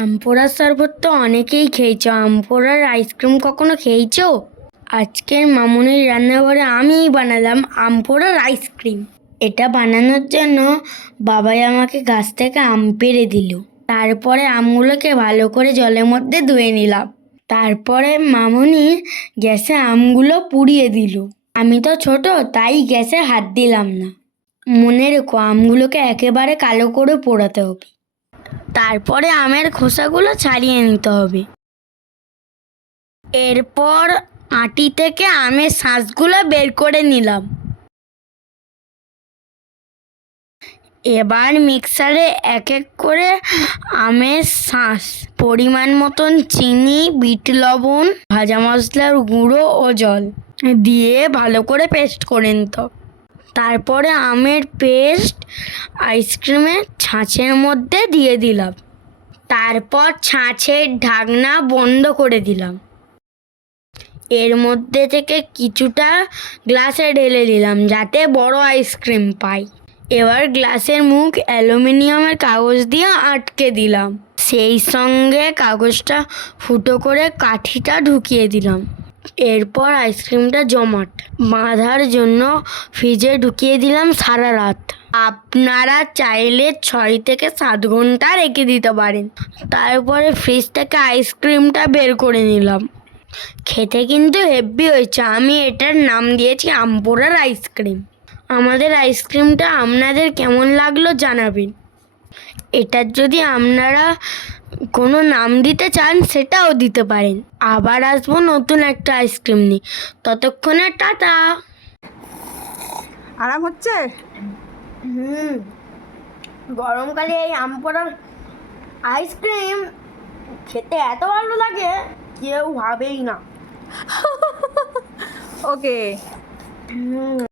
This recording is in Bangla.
আমপোড়ার শরবত তো অনেকেই খেয়েছো। আমপোড়ার আইসক্রিম কখনো খেয়েছো? আজকের মামুনির রান্নাঘরে আমিই বানালাম আমপোড়ার আইসক্রিম এটা বানানোর জন্য বাবাই আমাকে গাছ থেকে আম পেড়ে দিল। তারপরে আমগুলোকে ভালো করে জলের মধ্যে ধুয়ে নিলাম। তারপরে মামুনি গ্যাসে আমগুলো পুড়িয়ে দিল। আমি তো ছোট, তাই গ্যাসে হাত দিলাম না। মনে রেখো, আমগুলোকে একেবারে কালো করে পোড়াতে হবে। তারপরে আমের খোসাগুলো ছাড়িয়ে নিতে হবে এরপর আটি থেকে আমের শাঁসগুলো বের করে নিলাম এবার মিক্সারে এক এক করে আমের শাঁস পরিমাণ মতন চিনি, বিট লবণ, ভাজা মশলার গুঁড়ো ও জল দিয়ে ভালো করে পেস্ট করে নিতে। তারপরে আমের পেস্ট আইসক্রিমের ছাঁচের মধ্যে দিয়ে দিলাম। তারপর ছাঁচের ঢাকনা বন্ধ করে দিলাম। এর মধ্যে থেকে কিছুটা গ্লাসে ঢেলে দিলাম যাতে বড় আইসক্রিম পাই। এবার গ্লাসের মুখ অ্যালুমিনিয়ামের কাগজ দিয়ে আটকে দিলাম। সেই সঙ্গে কাগজটা ফুটো করে কাঠিটা ঢুকিয়ে দিলাম। এরপর আইসক্রিমটা জমাট। বাঁধার জন্য ফ্রিজে ঢুকিয়ে দিলাম সারা রাত। আপনারা চাইলে ছয় থেকে সাত ঘণ্টা রেখে দিতে পারেন। তারপরে ফ্রিজ থেকে আইসক্রিমটা বের করে নিলাম। খেতে কিন্তু হেভি হয়েছে। আমি এটার নাম দিয়েছি আমপোড়ার আইসক্রিম। আমাদের আইসক্রিমটা আপনাদের কেমন লাগল জানাবেন। এটার যদি আপনারা কোনো নাম দিতে চান সেটাও দিতে পারেন। আবার আসব নতুন একটা আইসক্রিম নিয়ে। ততক্ষণে টাটা। আরাম হচ্ছে? হুম। গরমকালে এই আম পোড়ার আইসক্রিম খেতে এত ভালো লাগে কেউ ভাবেই না। ওকে। হুম।